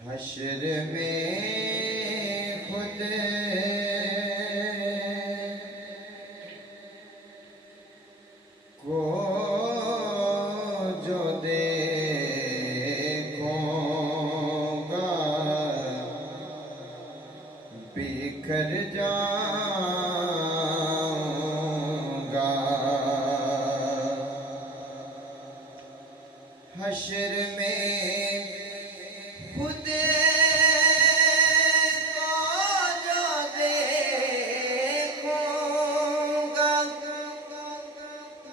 हश्र में खुद को जो देखूंगा बिखर जाऊंगा। हश्र में खुद को जो देखूंगा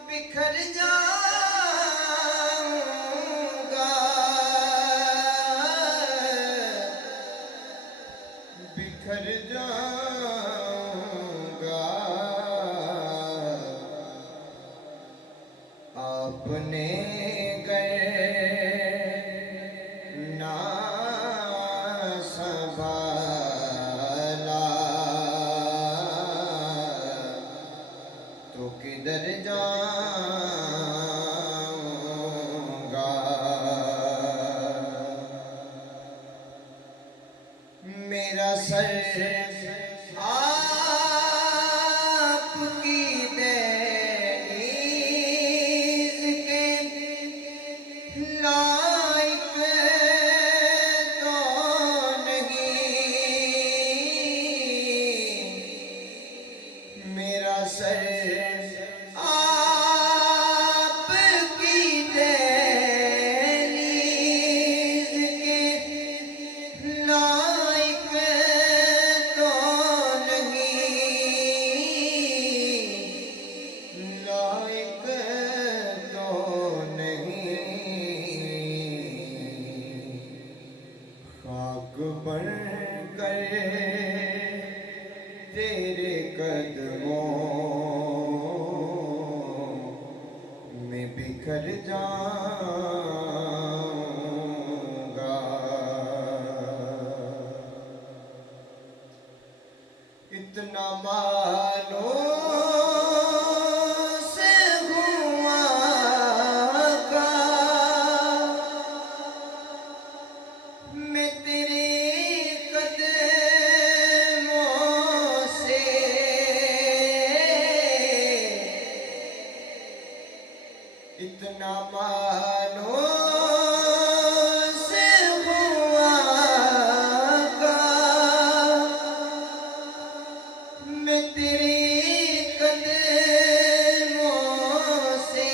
बिखर जाऊंगा। बिखर जाऊंगा। आपने ना संभाला तो किधर जाऊंगा। मेरा सर आपकी दहलीज के लायक तो नहीं। मेरा सर आपकी दहलीज के लायक तो नहीं। लायक तो नहीं। खाक बन कर तेरे कदमों में बिखर जाऊंगा। इतना मानों से हुआ का मैं तेरे कदमों से। इतना मानो से हुआ का मैं तेरे कदमों से।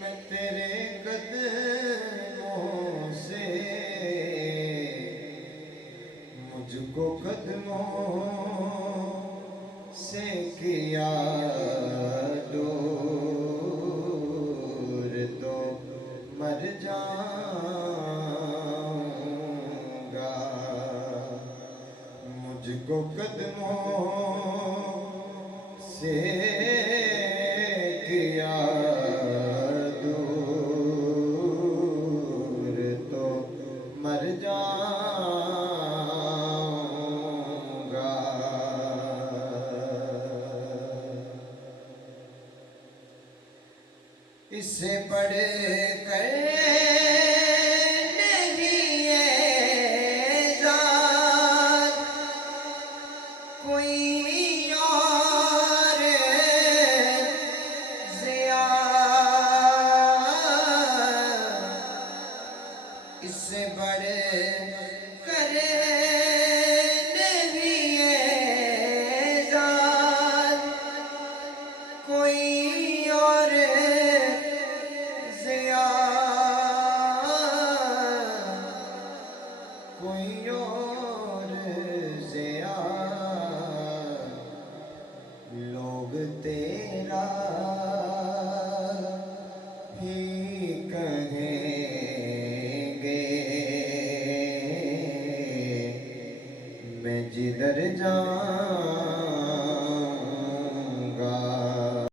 मैं तेरे कदमों से मुझको कदमों से किया दूर तो मर जाऊंगा। मुझको कदमों से किया दूर तो मर जाऊंगा। इससे बढ़कर नहीं है जान कोई और ज़िया। इससे बढ़कर नहीं है जान कोई और ज़िया। कोई और ज़िया। लोग तेरा ही कहेंगे मैं जिधर जाऊं